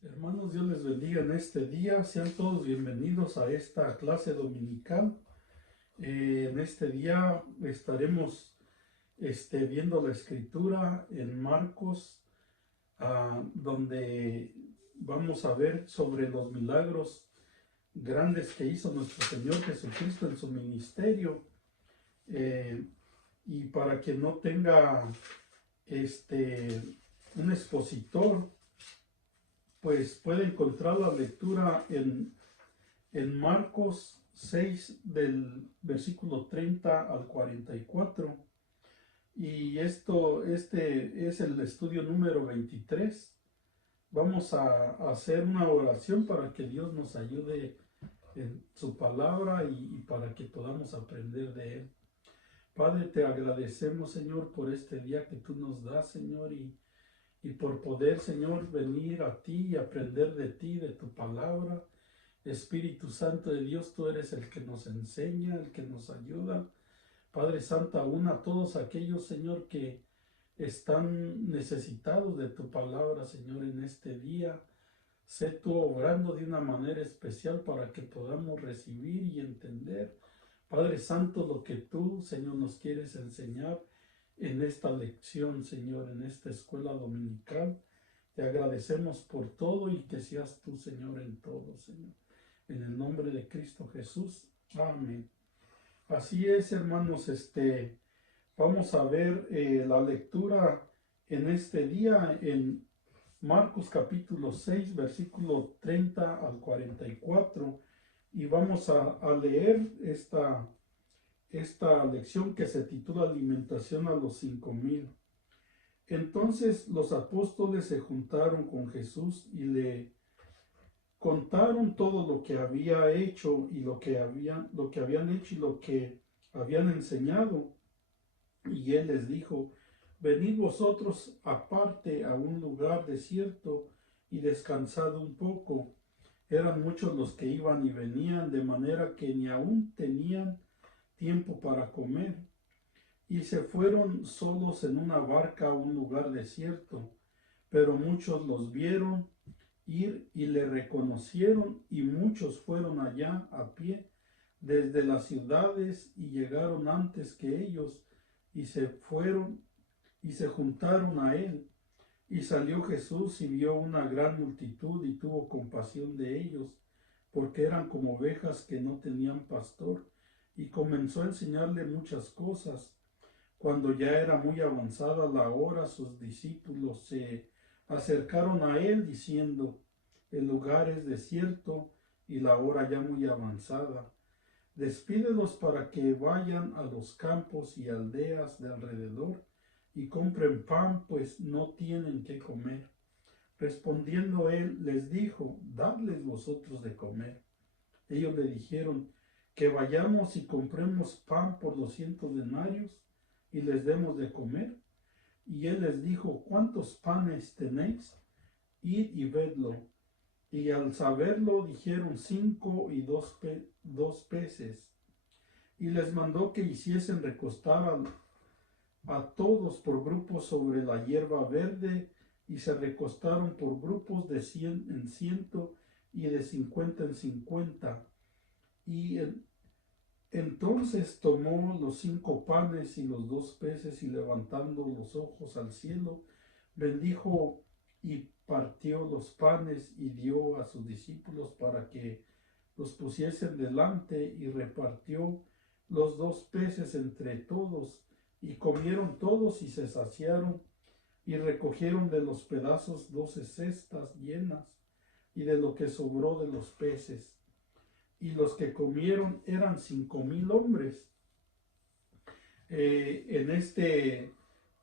Hermanos, Dios les bendiga en este día. Sean todos bienvenidos a esta clase dominical. En este día estaremos viendo la escritura en Marcos, donde vamos a ver sobre los milagros grandes que hizo nuestro Señor Jesucristo en su ministerio. Eh, y para que no tenga un expositor, pues puede encontrar la lectura en Marcos 6 del versículo 30 al 44. Y este es el estudio número 23. Vamos a hacer una oración para que Dios nos ayude en su palabra y para que podamos aprender de Él. Padre, te agradecemos, Señor, por este día que tú nos das, Señor, y por poder, Señor, venir a ti y aprender de ti, de tu palabra. Espíritu Santo de Dios, tú eres el que nos enseña, el que nos ayuda. Padre Santo, aún a todos aquellos, Señor, que están necesitados de tu palabra, Señor, en este día. Sé tú obrando de una manera especial para que podamos recibir y entender, Padre Santo, lo que tú, Señor, nos quieres enseñar en esta lección, Señor, en esta escuela dominical. Te agradecemos por todo y que seas tú, Señor, en todo, Señor. En el nombre de Cristo Jesús. Amén. Así es, hermanos, vamos a ver la lectura en este día en Marcos capítulo 6, versículo 30 al 44, y vamos a leer esta lección que se titula Alimentación a los 5,000. Entonces los apóstoles se juntaron con Jesús y le contaron todo lo que había hecho y lo que habían hecho y lo que habían enseñado. Y él les dijo: venid vosotros aparte a un lugar desierto y descansad un poco. Eran muchos los que iban y venían, de manera que ni aún tenían tiempo para comer. Y se fueron solos en una barca a un lugar desierto. Pero muchos los vieron ir y le reconocieron, y muchos fueron allá a pie desde las ciudades y llegaron antes que ellos y se fueron y se juntaron a él. Y salió Jesús y vio una gran multitud y tuvo compasión de ellos, porque eran como ovejas que no tenían pastor, y comenzó a enseñarle muchas cosas. Cuando ya era muy avanzada la hora, sus discípulos se acercaron a él diciendo: el lugar es desierto y la hora ya muy avanzada. Despídelos para que vayan a los campos y aldeas de alrededor y compren pan, pues no tienen qué comer. Respondiendo él, les dijo: dadles vosotros de comer. Ellos le dijeron: que vayamos y compremos pan por 200 denarios y les demos de comer. Y él les dijo: ¿cuántos panes tenéis? Id y vedlo. Y al saberlo dijeron: 5 y dos peces. Y les mandó que hiciesen recostar a todos por grupos sobre la hierba verde, y se recostaron por grupos de 100 en 100 y de 50 en 50. Y entonces tomó los 5 panes y los 2 peces, y levantando los ojos al cielo, bendijo y partió los panes y dio a sus discípulos para que los pusiesen delante, y repartió los 2 peces entre todos, y comieron todos y se saciaron, y recogieron de los pedazos 12 cestas llenas, y de lo que sobró de los peces. Y los que comieron eran 5,000 hombres. En este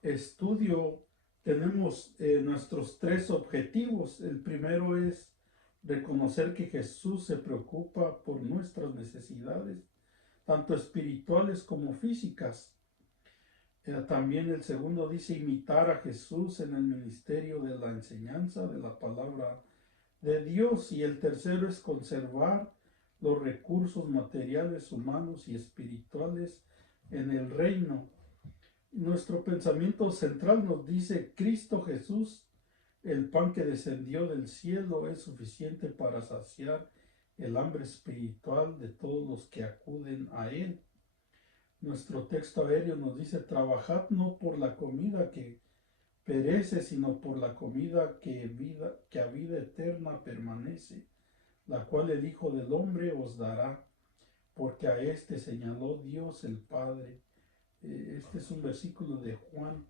estudio tenemos nuestros 3 objetivos. El primero es reconocer que Jesús se preocupa por nuestras necesidades, tanto espirituales como físicas. También el segundo dice imitar a Jesús en el ministerio de la enseñanza de la palabra de Dios. Y el tercero es conservar los recursos materiales, humanos y espirituales en el reino. Nuestro pensamiento central nos dice: Cristo Jesús el pan que descendió del cielo es suficiente para saciar el hambre espiritual de todos los que acuden a él. Nuestro texto aéreo nos dice: trabajad no por la comida que perece, sino por la comida que a vida eterna permanece, la cual el Hijo del Hombre os dará, porque a este señaló Dios el Padre. Este es un versículo de Juan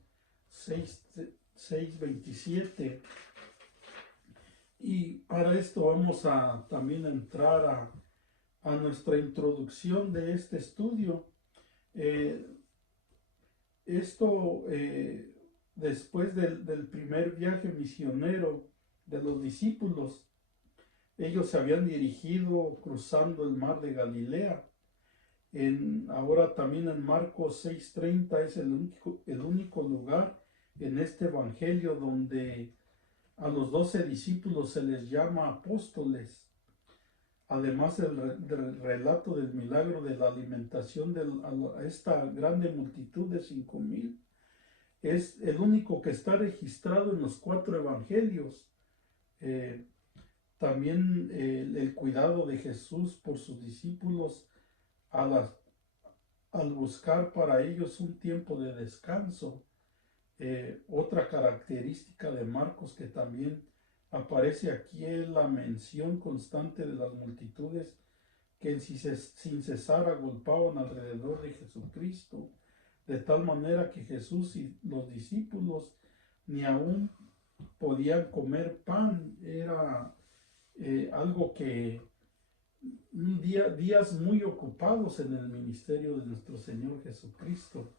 6:27. Y para esto vamos a también entrar a nuestra introducción de este estudio. Después del primer viaje misionero de los discípulos, ellos se habían dirigido cruzando el mar de Galilea. Ahora también en Marcos 6:30 es el único lugar en este evangelio donde a los 12 discípulos se les llama apóstoles. Además del relato del milagro de la alimentación a esta grande multitud de 5,000, es el único que está registrado en los 4 evangelios. También el cuidado de Jesús por sus discípulos al buscar para ellos un tiempo de descanso. Otra característica de Marcos que también aparece aquí es la mención constante de las multitudes que sin cesar agolpaban alrededor de Jesucristo, de tal manera que Jesús y los discípulos ni aún podían comer pan. Era algo que días muy ocupados en el ministerio de nuestro Señor Jesucristo.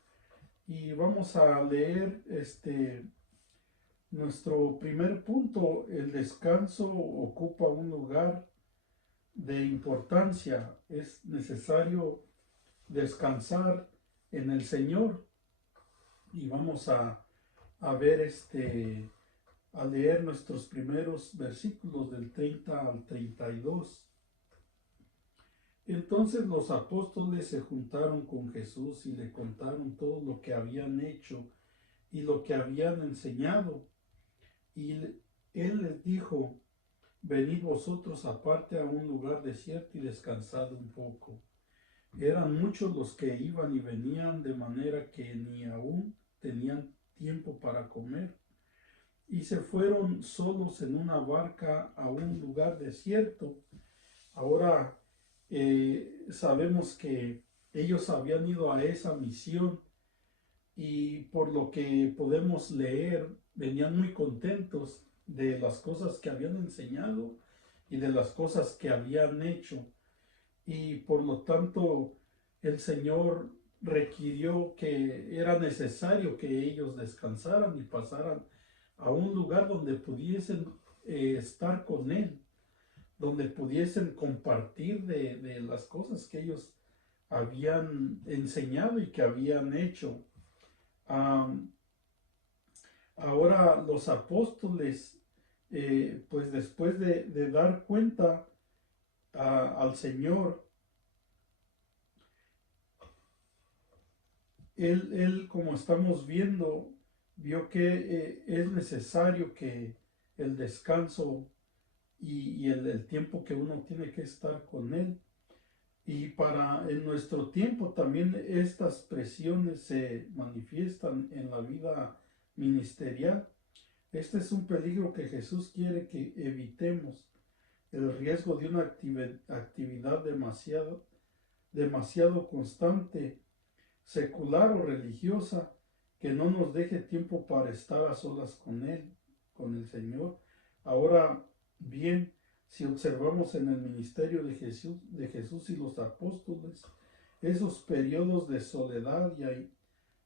Y vamos a leer nuestro primer punto. El descanso ocupa un lugar de importancia. Es necesario descansar en el Señor. Y vamos a ver a leer nuestros primeros versículos del 30 al 32. Entonces los apóstoles se juntaron con Jesús y le contaron todo lo que habían hecho y lo que habían enseñado. Y él les dijo: venid vosotros aparte a un lugar desierto y descansad un poco. Eran muchos los que iban y venían, de manera que ni aún tenían tiempo para comer. Y se fueron solos en una barca a un lugar desierto. Ahora sabemos que ellos habían ido a esa misión, y por lo que podemos leer, venían muy contentos de las cosas que habían enseñado y de las cosas que habían hecho. Y por lo tanto el Señor requirió que era necesario que ellos descansaran y pasaran a un lugar donde pudiesen estar con Él, donde pudiesen compartir de las cosas que ellos habían enseñado y que habían hecho. Ahora los apóstoles, pues después de dar cuenta al Señor, él, como estamos viendo, vio que es necesario que el descanso y el tiempo que uno tiene que estar con Él. Y en nuestro tiempo también estas presiones se manifiestan en la vida ministerial. Este es un peligro que Jesús quiere que evitemos: el riesgo de una actividad demasiado constante, secular o religiosa, que no nos deje tiempo para estar a solas con Él, con el Señor. Ahora bien, si observamos en el ministerio de Jesús y los apóstoles, esos periodos de soledad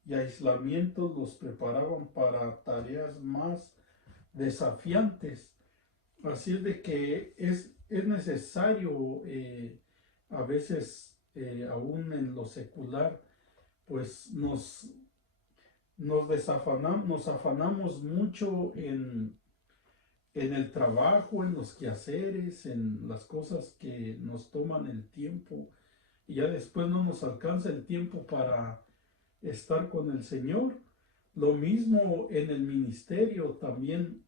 y aislamiento los preparaban para tareas más desafiantes. Así es de que es necesario, a veces, aún en lo secular, pues nos afanamos mucho en el trabajo, en los quehaceres, en las cosas que nos toman el tiempo, y ya después no nos alcanza el tiempo para estar con el Señor. Lo mismo en el ministerio también.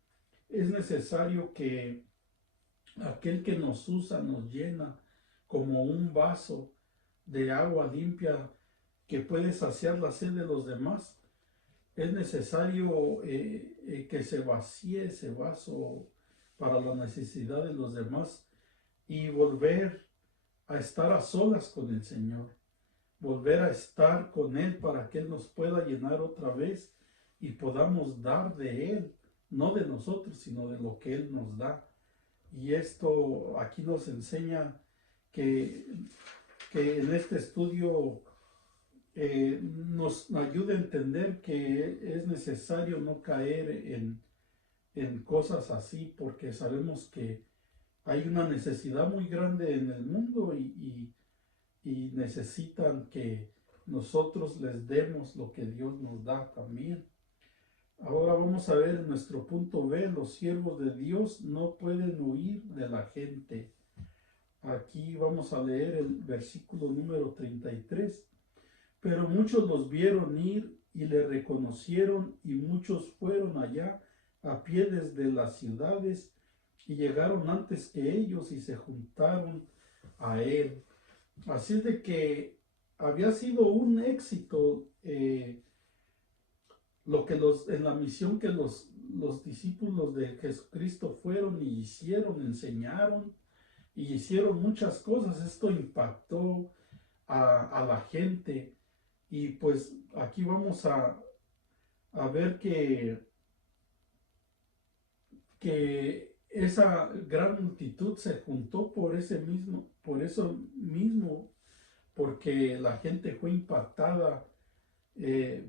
es necesario que aquel que nos usa, nos llena como un vaso de agua limpia que puede saciar la sed de los demás. Es necesario que se vacíe ese vaso para la necesidad de los demás y volver a estar a solas con el Señor, volver a estar con Él para que Él nos pueda llenar otra vez y podamos dar de Él, no de nosotros, sino de lo que Él nos da. Y esto aquí nos enseña que, que en este estudio nos ayuda a entender que es necesario no caer en cosas así, porque sabemos que hay una necesidad muy grande en el mundo y necesitan que nosotros les demos lo que Dios nos da también. Ahora vamos a ver nuestro punto B. Los siervos de Dios no pueden huir de la gente. Aquí vamos a leer el versículo número 33. Pero muchos los vieron ir y le reconocieron, y muchos fueron allá a pie desde las ciudades y llegaron antes que ellos y se juntaron a él. Así de que había sido un éxito lo que en la misión que los discípulos de Jesucristo fueron y hicieron, enseñaron y hicieron muchas cosas. Esto impactó a la gente. Y pues aquí vamos a ver que esa gran multitud se juntó por eso mismo, porque la gente fue impactada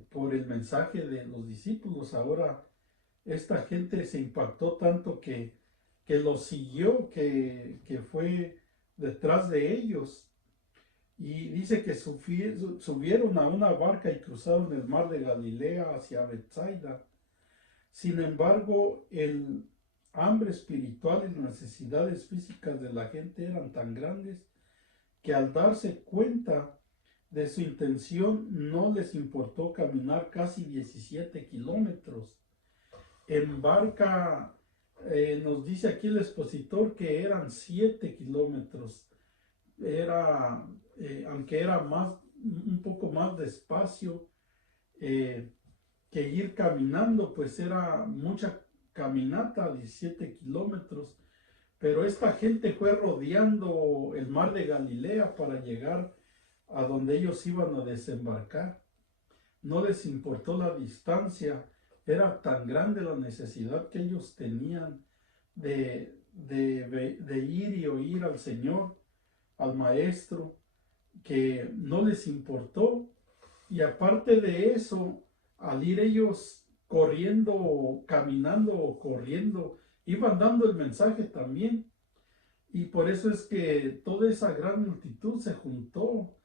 por el mensaje de los discípulos. Ahora esta gente se impactó tanto que los siguió, que fue detrás de ellos. Y dice que subieron a una barca y cruzaron el mar de Galilea hacia Bethsaida. Sin embargo, el hambre espiritual y las necesidades físicas de la gente eran tan grandes que al darse cuenta de su intención no les importó caminar casi 17 kilómetros. En barca, nos dice aquí el expositor que eran 7 kilómetros. Aunque era un poco más despacio que ir caminando, pues era mucha caminata, 17 kilómetros. Pero esta gente fue rodeando el mar de Galilea para llegar a donde ellos iban a desembarcar. No les importó la distancia, era tan grande la necesidad que ellos tenían de ir y oír al Señor, al Maestro, que no les importó. Y aparte de eso, al ir ellos corriendo, caminando o corriendo, iban dando el mensaje también. Y por eso es que toda esa gran multitud se juntó,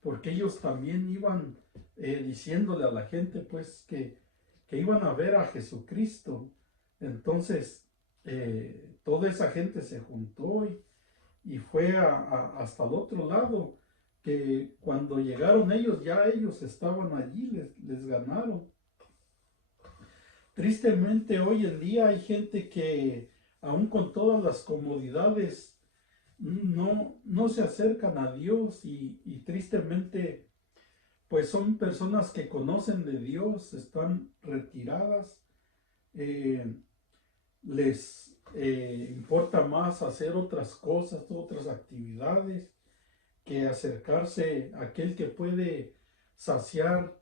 porque ellos también iban diciéndole a la gente pues que iban a ver a Jesucristo. Entonces toda esa gente se juntó y fue hasta el otro lado, que cuando llegaron ellos, ya ellos estaban allí, les ganaron. Tristemente hoy en día hay gente que aún con todas las comodidades no se acercan a Dios y tristemente pues son personas que conocen de Dios, están retiradas, les importa más hacer otras cosas, otras actividades, que acercarse a aquel que puede saciar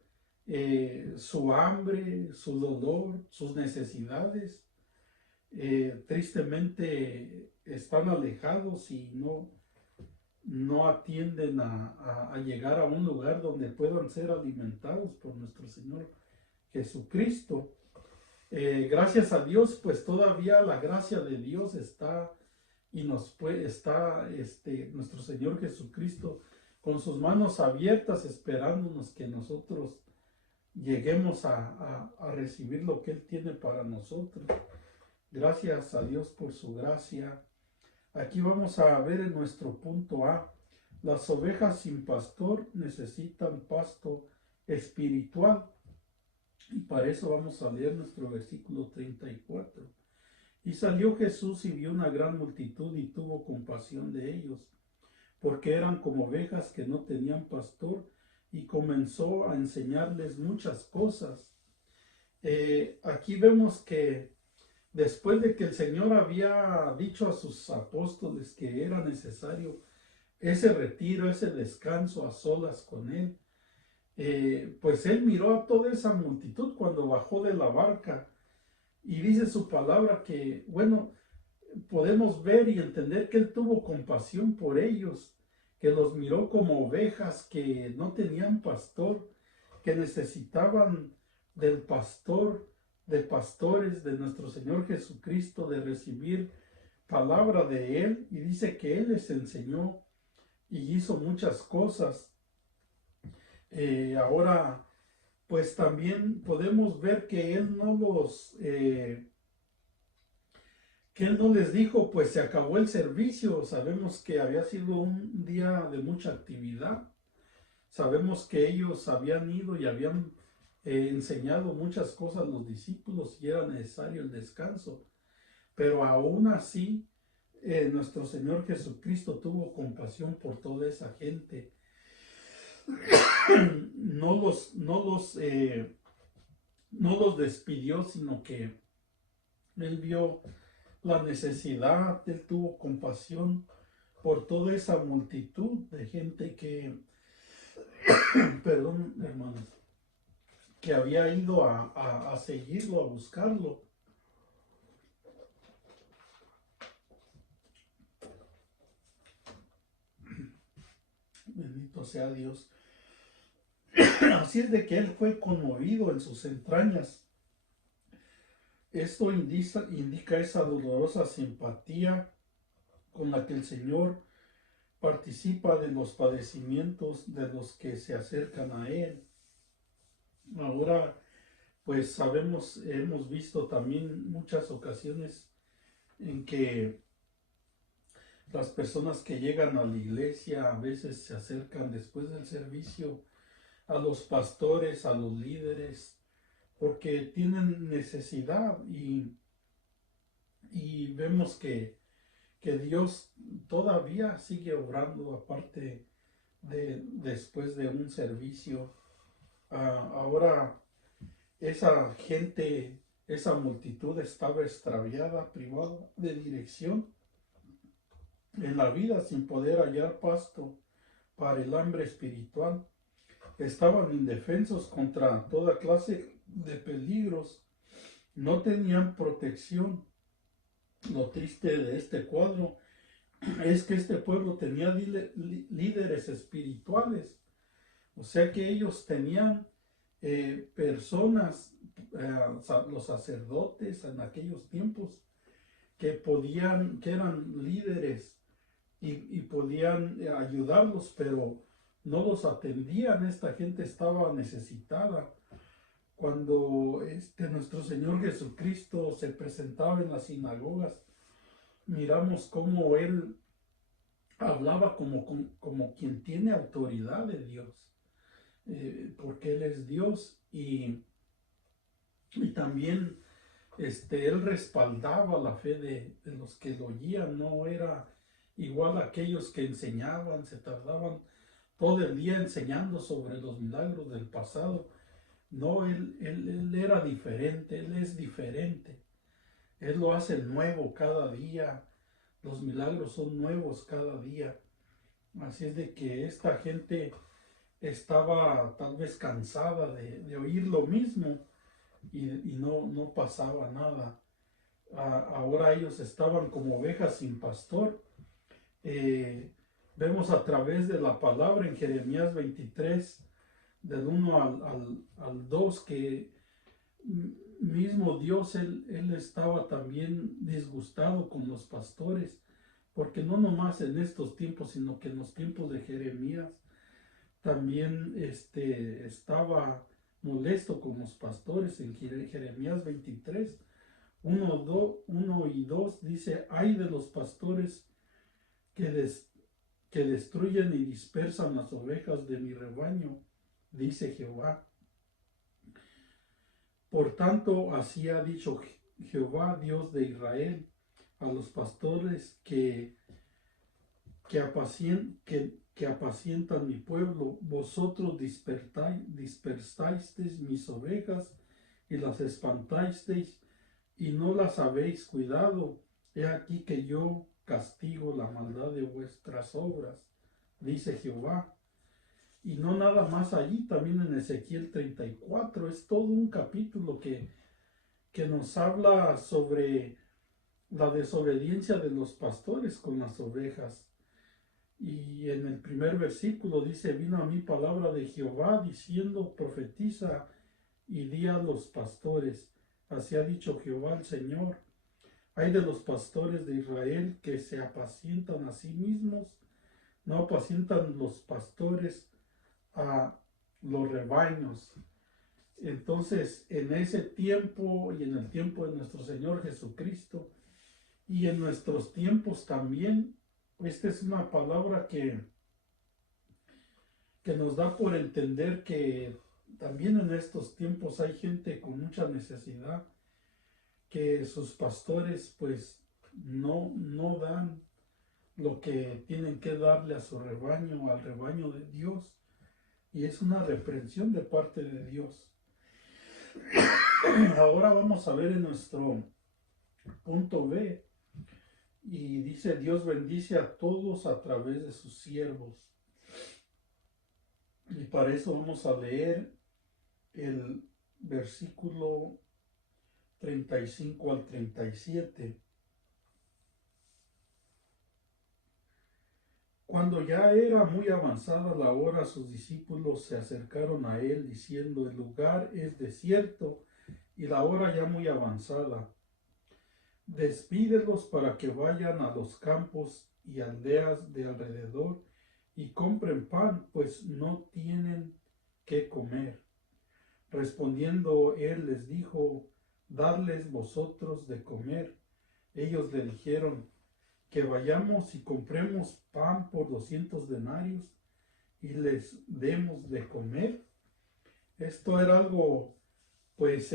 su hambre, su dolor, sus necesidades. Tristemente están alejados y no atienden a llegar a un lugar donde puedan ser alimentados por nuestro Señor Jesucristo. Gracias a Dios, pues todavía la gracia de Dios está y nuestro Señor Jesucristo con sus manos abiertas esperándonos que nosotros lleguemos a recibir lo que Él tiene para nosotros. Gracias a Dios por su gracia. Aquí vamos a ver en nuestro punto A: las ovejas sin pastor necesitan pasto espiritual. Y para eso vamos a leer nuestro versículo 34. Y salió Jesús y vio una gran multitud y tuvo compasión de ellos, porque eran como ovejas que no tenían pastor, y comenzó a enseñarles muchas cosas. Aquí vemos que después de que el Señor había dicho a sus apóstoles que era necesario ese retiro, ese descanso a solas con Él, pues Él miró a toda esa multitud cuando bajó de la barca, y dice su palabra que, bueno, podemos ver y entender que Él tuvo compasión por ellos, que los miró como ovejas que no tenían pastor, que necesitaban del pastor, de pastores, de nuestro Señor Jesucristo, de recibir palabra de Él. Y dice que Él les enseñó y hizo muchas cosas. Ahora, pues también podemos ver que Él que Él no les dijo, pues se acabó el servicio. Sabemos que había sido un día de mucha actividad. Sabemos que ellos habían ido y habían enseñado muchas cosas a los discípulos y era necesario el descanso. Pero aún así, nuestro Señor Jesucristo tuvo compasión por toda esa gente. No los despidió, sino que Él vio la necesidad, Él tuvo compasión por toda esa multitud de gente que, perdón, hermanos, que había ido a seguirlo, a buscarlo. Bendito sea Dios. Así es de que Él fue conmovido en sus entrañas. Esto indica esa dolorosa simpatía con la que el Señor participa de los padecimientos de los que se acercan a Él. Ahora, pues hemos visto también muchas ocasiones en que las personas que llegan a la iglesia a veces se acercan después del servicio a los pastores, a los líderes, porque tienen necesidad y vemos que Dios todavía sigue obrando aparte de después de un servicio. Ahora esa gente, esa multitud estaba extraviada, privada de dirección en la vida, sin poder hallar pasto para el hambre espiritual. Estaban indefensos contra toda clase de peligros, no tenían protección. Lo triste de este cuadro es que este pueblo tenía líderes espirituales, o sea que ellos tenían personas, los sacerdotes en aquellos tiempos, que eran líderes y podían ayudarlos, pero no los atendían. Esta gente estaba necesitada. Cuando nuestro Señor Jesucristo se presentaba en las sinagogas, miramos cómo Él hablaba como quien tiene autoridad de Dios, porque Él es Dios y también Él respaldaba la fe de los que lo oían. No era igual a aquellos que enseñaban, se tardaban todo el día enseñando sobre los milagros del pasado. No, él era diferente, Él es diferente. Él lo hace nuevo cada día. Los milagros son nuevos cada día. Así es de que esta gente estaba tal vez cansada de oír lo mismo y no pasaba nada. Ahora ellos estaban como ovejas sin pastor. Vemos a través de la palabra en Jeremías 23, del 1 al 2, que mismo Dios, él estaba también disgustado con los pastores, porque no nomás en estos tiempos, sino que en los tiempos de Jeremías también estaba molesto con los pastores. En Jeremías 23, 1 y 2 dice: ay de los pastores que destruyen y dispersan las ovejas de mi rebaño, dice Jehová. Por tanto, así ha dicho Jehová, Dios de Israel, a los pastores que apacientan mi pueblo, vosotros dispersasteis mis ovejas y las espantasteis y no las habéis cuidado. He aquí que yo castigo la maldad de vuestras obras, dice Jehová. Y no nada más allí, también en Ezequiel 34, es todo un capítulo que nos habla sobre la desobediencia de los pastores con las ovejas. Y en el primer versículo dice, vino a mí palabra de Jehová diciendo, profetiza y di a los pastores, así ha dicho Jehová el Señor, hay de los pastores de Israel que se apacientan a sí mismos, no apacientan los pastores a los rebaños. Entonces, en ese tiempo y en el tiempo de nuestro Señor Jesucristo y en nuestros tiempos también, esta es una palabra que nos da por entender que también en estos tiempos hay gente con mucha necesidad, que sus pastores pues no dan lo que tienen que darle a su rebaño, al rebaño de Dios, y es una reprensión de parte de Dios. Ahora vamos a ver en nuestro punto B, y dice, Dios bendice a todos a través de sus siervos. Y para eso vamos a leer el versículo 35 al 37. Cuando ya era muy avanzada la hora, sus discípulos se acercaron a él diciendo, el lugar es desierto y la hora ya muy avanzada. Despídelos para que vayan a los campos y aldeas de alrededor y compren pan, pues no tienen qué comer. Respondiendo él les dijo, dadles vosotros de comer. Ellos le dijeron, que vayamos y compremos pan por 200 denarios y les demos de comer. Esto era algo, pues,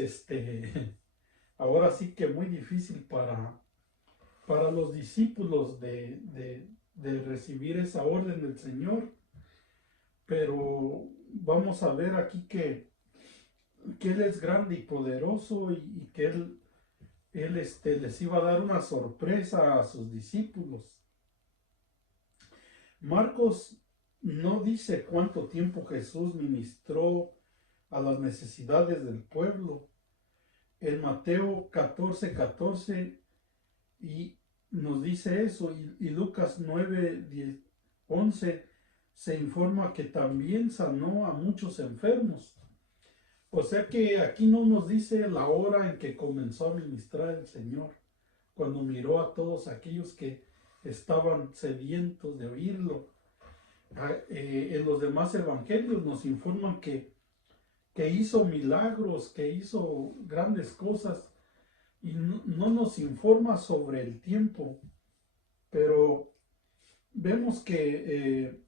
ahora sí que muy difícil para los discípulos de recibir esa orden del Señor. Pero vamos a ver aquí que Él es grande y poderoso y que Él les iba a dar una sorpresa a sus discípulos. Marcos no dice cuánto tiempo Jesús ministró a las necesidades del pueblo. En Mateo 14:14 y nos dice eso, y Lucas 9:11 se informa que también sanó a muchos enfermos. O sea que aquí no nos dice la hora en que comenzó a ministrar el Señor, cuando miró a todos aquellos que estaban sedientos de oírlo. En los demás evangelios nos informan que hizo milagros, que hizo grandes cosas, y no nos informa sobre el tiempo, pero vemos que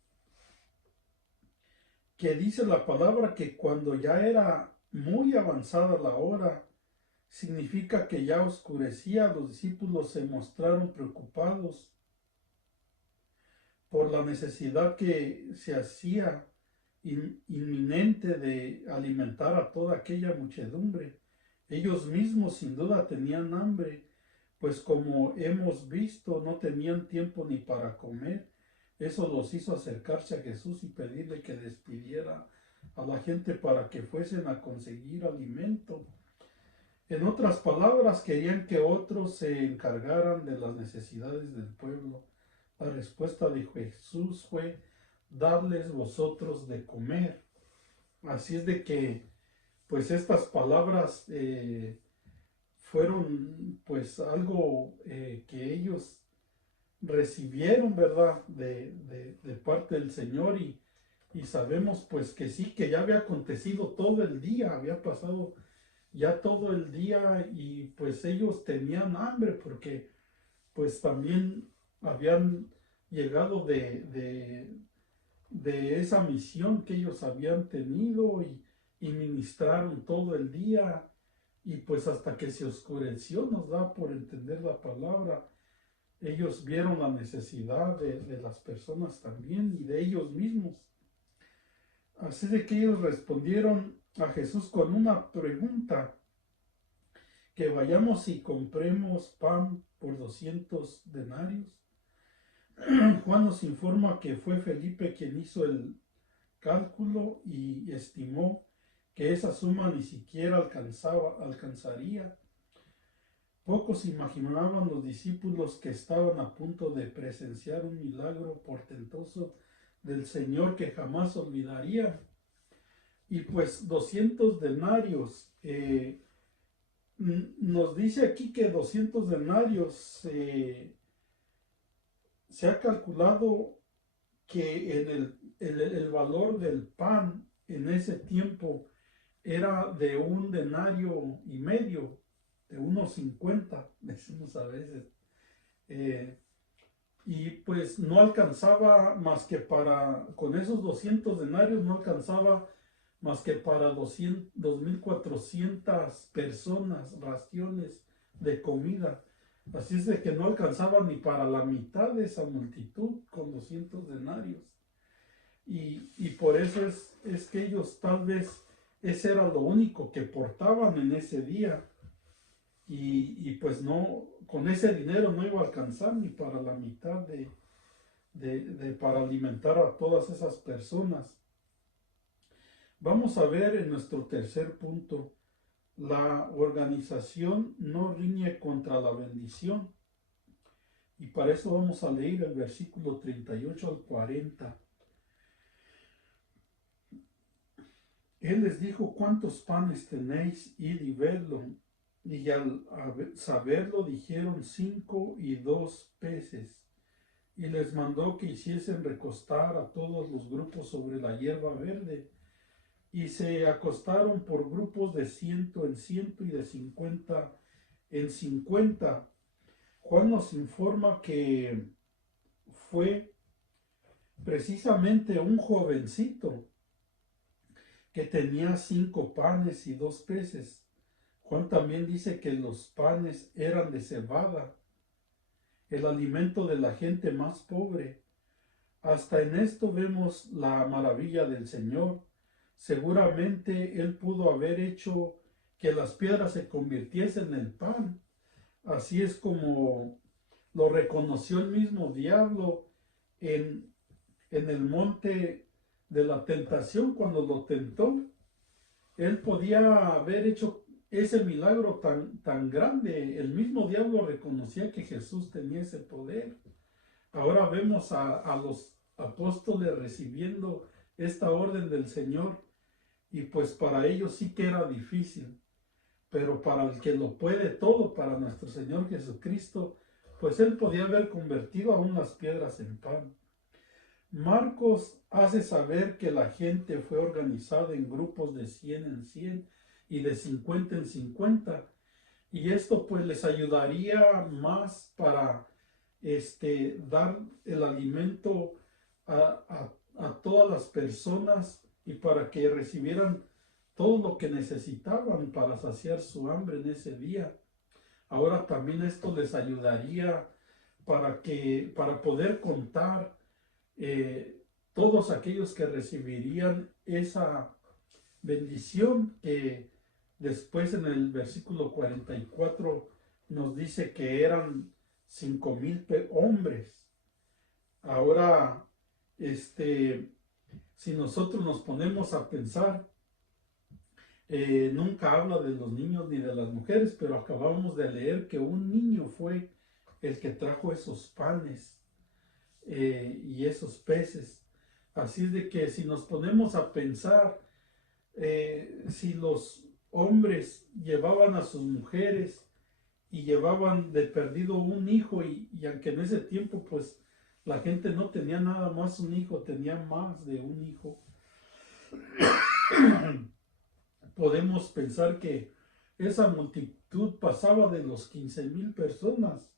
dice la palabra que cuando ya era muy avanzada la hora, significa que ya oscurecía, los discípulos se mostraron preocupados por la necesidad que se hacía inminente de alimentar a toda aquella muchedumbre. Ellos mismos sin duda tenían hambre, pues como hemos visto, no tenían tiempo ni para comer. Eso los hizo acercarse a Jesús y pedirle que despidiera a la gente para que fuesen a conseguir alimento. En otras palabras, querían que otros se encargaran de las necesidades del pueblo. La respuesta de Jesús fue, dadles vosotros de comer. Así es de que, pues estas palabras fueron pues algo que ellos recibieron, ¿verdad? De parte del Señor y sabemos pues que sí, que ya había acontecido todo el día, había pasado ya todo el día y pues ellos tenían hambre porque pues también habían llegado de esa misión que ellos habían tenido y ministraron todo el día y pues hasta que se oscureció, nos da por entender la palabra, ellos vieron la necesidad de las personas también y de ellos mismos. Así de que ellos respondieron a Jesús con una pregunta, que vayamos y compremos pan por 200 denarios. Juan nos informa que fue Felipe quien hizo el cálculo y estimó que esa suma ni siquiera alcanzaría. Pocos imaginaban los discípulos que estaban a punto de presenciar un milagro portentoso del Señor que jamás olvidaría. Y pues 200 denarios, nos dice aquí que 200 denarios se ha calculado que el valor del pan en ese tiempo era de 1,5 denario, de unos 50, decimos a veces. Y pues no alcanzaba más que con esos 200 denarios no alcanzaba más que para 2,400 personas, raciones de comida. Así es de que no alcanzaba ni para la mitad de esa multitud con 200 denarios. Y por eso es que ellos tal vez ese era lo único que portaban en ese día. Y pues no, con ese dinero no iba a alcanzar ni para la mitad para alimentar a todas esas personas. Vamos a ver en nuestro tercer punto, la organización no riñe contra la bendición. Y para eso vamos a leer el versículo 38 al 40. Él les dijo: ¿cuántos panes tenéis? Id y vedlo. Y al saberlo dijeron: 5 y 2 peces. Y les mandó que hiciesen recostar a todos los grupos sobre la hierba verde. Y se acostaron por grupos de 100 en 100 y de 50 en 50. Juan nos informa que fue precisamente un jovencito que tenía 5 panes y 2 peces. Juan también dice que los panes eran de cebada, el alimento de la gente más pobre. Hasta en esto vemos la maravilla del Señor. Seguramente Él pudo haber hecho que las piedras se convirtiesen en pan. Así es como lo reconoció el mismo diablo en el monte de la tentación cuando lo tentó. Él podía haber hecho ese milagro tan grande. El mismo diablo reconocía que Jesús tenía ese poder. Ahora vemos a los apóstoles recibiendo esta orden del Señor, y pues para ellos sí que era difícil, pero para el que lo puede todo, para nuestro Señor Jesucristo, pues Él podía haber convertido aún las piedras en pan. Marcos hace saber que la gente fue organizada en grupos de 100 en 100 y de 50 en 50, y esto pues les ayudaría más para dar el alimento a todas las personas y para que recibieran todo lo que necesitaban para saciar su hambre en ese día. Ahora también esto les ayudaría para poder contar todos aquellos que recibirían esa bendición que después en el versículo 44 nos dice que eran 5,000 hombres. Ahora, si nosotros nos ponemos a pensar, nunca habla de los niños ni de las mujeres, pero acabamos de leer que un niño fue el que trajo esos panes y esos peces. Así es de que si nos ponemos a pensar, si los hombres llevaban a sus mujeres y llevaban de perdido un hijo, y aunque en ese tiempo pues la gente no tenía nada más un hijo, tenía más de un hijo, podemos pensar que esa multitud pasaba de los 15,000 personas.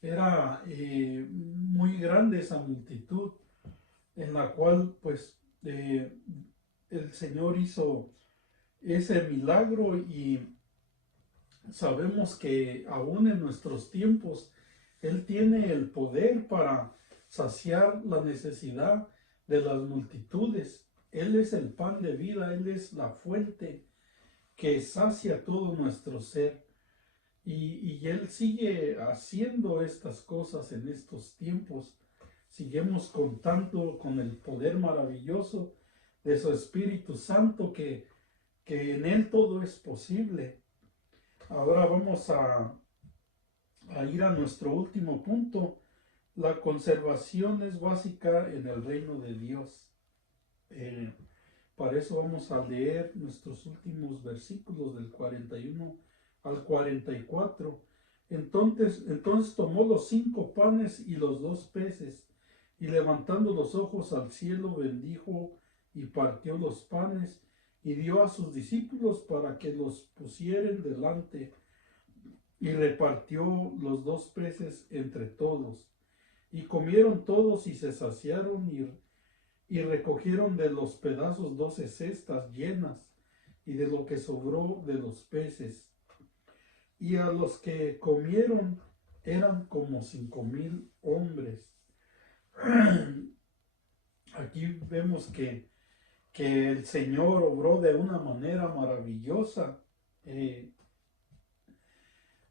Era muy grande esa multitud, en la cual pues el Señor hizo ese milagro y sabemos que aún en nuestros tiempos Él tiene el poder para saciar la necesidad de las multitudes. Él es el pan de vida, Él es la fuente que sacia todo nuestro ser. Y Él sigue haciendo estas cosas en estos tiempos. Seguimos contando con el poder maravilloso de su Espíritu Santo, que en Él todo es posible. Ahora vamos a ir a nuestro último punto. La conservación es básica en el reino de Dios. Para eso vamos a leer nuestros últimos versículos del 41 al 44. Entonces tomó los 5 panes y los 2 peces, y levantando los ojos al cielo bendijo y partió los panes y dio a sus discípulos para que los pusieren delante, y repartió los 2 peces entre todos. Y comieron todos y se saciaron, y recogieron de los pedazos 12 cestas llenas, y de lo que sobró de los peces. Y a los que comieron eran como 5,000 hombres. Aquí vemos que el Señor obró de una manera maravillosa.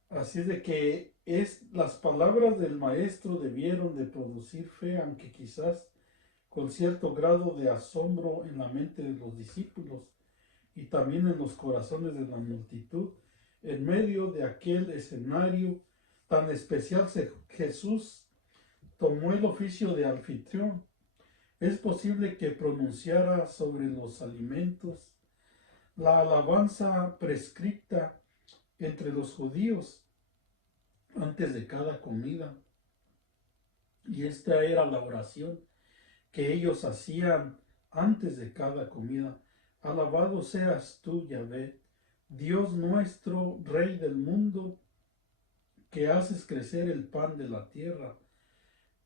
Así es de que las palabras del Maestro debieron de producir fe, aunque quizás con cierto grado de asombro en la mente de los discípulos y también en los corazones de la multitud. En medio de aquel escenario tan especial, Jesús tomó el oficio de anfitrión. Es posible que pronunciara sobre los alimentos la alabanza prescripta entre los judíos antes de cada comida. Y esta era la oración que ellos hacían antes de cada comida. Alabado seas tú, Yahvé, Dios nuestro, Rey del mundo, que haces crecer el pan de la tierra.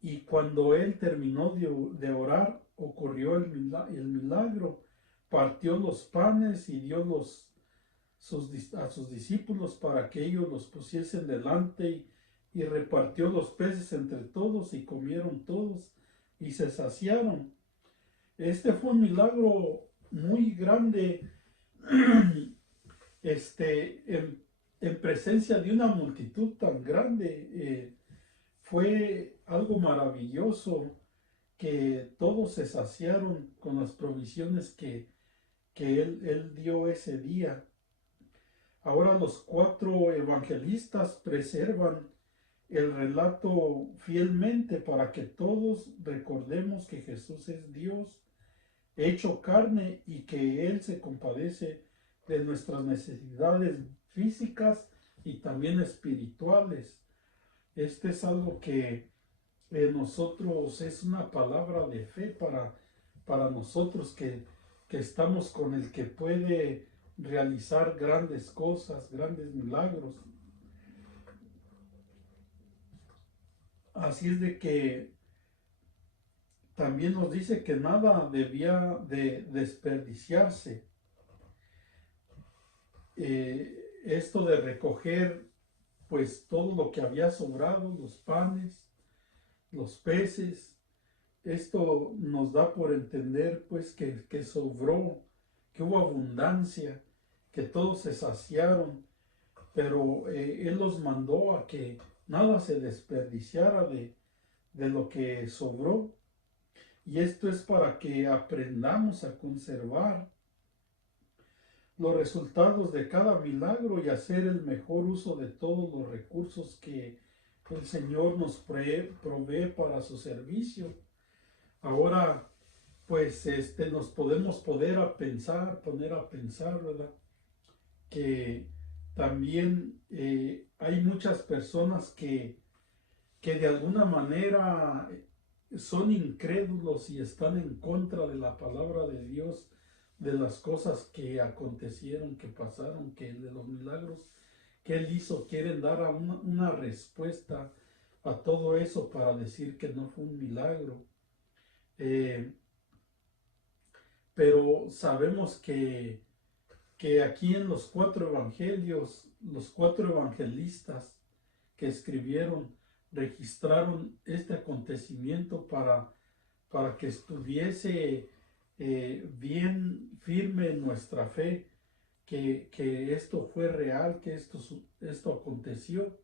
Y cuando él terminó de orar, ocurrió el milagro. Partió los panes y dio a sus discípulos para que ellos los pusiesen delante, y repartió los peces entre todos, y comieron todos y se saciaron. Este fue un milagro muy grande en presencia de una multitud tan grande. Fue algo maravilloso que todos se saciaron con las provisiones que él dio ese día. Ahora los 4 evangelistas preservan el relato fielmente para que todos recordemos que Jesús es Dios hecho carne y que Él se compadece de nuestras necesidades físicas y también espirituales. Este es algo que nosotros es una palabra de fe para nosotros que estamos con el que puede realizar grandes cosas, grandes milagros. Así es de que también nos dice que nada debía de desperdiciarse. Esto de recoger pues todo lo que había sobrado, los panes, los peces, esto nos da por entender pues que sobró, que hubo abundancia, que todos se saciaron, pero Él los mandó a que nada se desperdiciara de lo que sobró. Y esto es para que aprendamos a conservar los resultados de cada milagro y hacer el mejor uso de todos los recursos que el Señor nos provee para su servicio. Ahora, pues, nos podemos poner a pensar, ¿verdad? Que también hay muchas personas que de alguna manera son incrédulos y están en contra de la palabra de Dios, de las cosas que acontecieron, que pasaron, que de los milagros que Él hizo. Quieren dar una respuesta a todo eso para decir que no fue un milagro. Pero sabemos que que aquí en los 4 evangelios, los 4 evangelistas que escribieron, registraron este acontecimiento para que estuviese bien firme en nuestra fe, que esto fue real, que esto aconteció,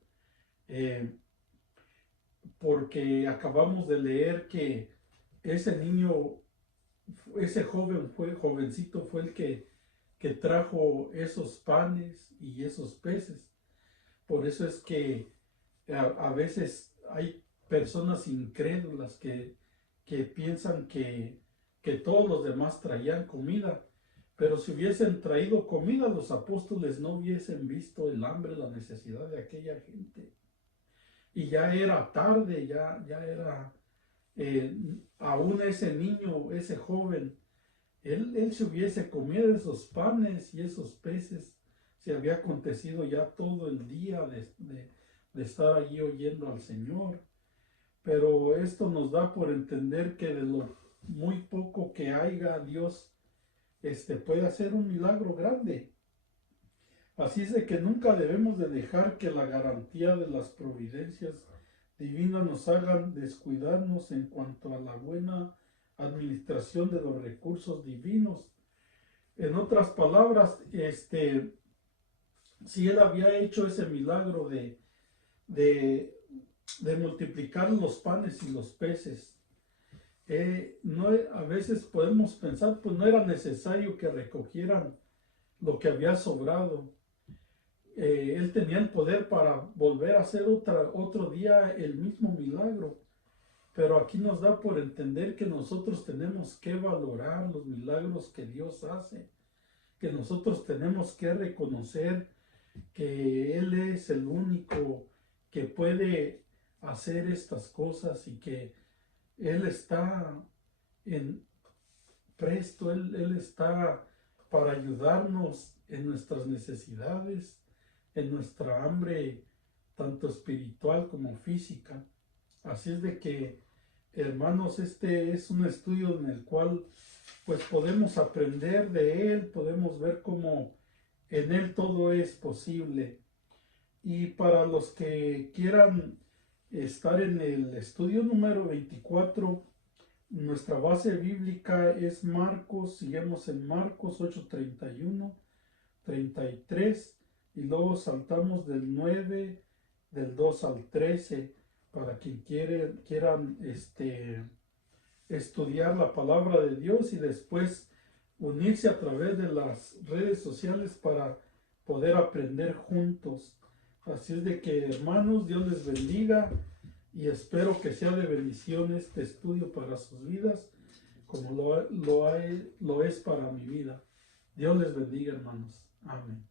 porque acabamos de leer que ese niño, ese jovencito fue el que trajo esos panes y esos peces. Por eso es que a veces hay personas incrédulas que piensan que todos los demás traían comida, pero si hubiesen traído comida, los apóstoles no hubiesen visto el hambre, la necesidad de aquella gente. Y ya era tarde, ya era, aún ese niño, ese joven, él se hubiese comido esos panes y esos peces, se había acontecido ya todo el día de estar allí oyendo al Señor. Pero esto nos da por entender que de lo muy poco que haya, Dios puede hacer un milagro grande. Así es de que nunca debemos de dejar que la garantía de las providencias divinas nos hagan descuidarnos en cuanto a la buena administración de los recursos divinos. En otras palabras, si él había hecho ese milagro de multiplicar los panes y los peces, no, a veces podemos pensar, pues no era necesario que recogieran lo que había sobrado. Él tenía el poder para volver a hacer otro día el mismo milagro. Pero aquí nos da por entender que nosotros tenemos que valorar los milagros que Dios hace, que nosotros tenemos que reconocer que Él es el único que puede hacer estas cosas y que Él está presto, Él está para ayudarnos en nuestras necesidades, en nuestra hambre, tanto espiritual como física. Así es de que, hermanos, este es un estudio en el cual pues podemos aprender de Él, podemos ver cómo en Él todo es posible. Y para los que quieran estar en el estudio número 24, nuestra base bíblica es Marcos, sigamos en Marcos 8:31, 33, y luego saltamos del 9, del 2 al 13, para quien quieran estudiar la palabra de Dios y después unirse a través de las redes sociales para poder aprender juntos. Así es de que, hermanos, Dios les bendiga y espero que sea de bendición este estudio para sus vidas como lo es para mi vida. Dios les bendiga, hermanos. Amén.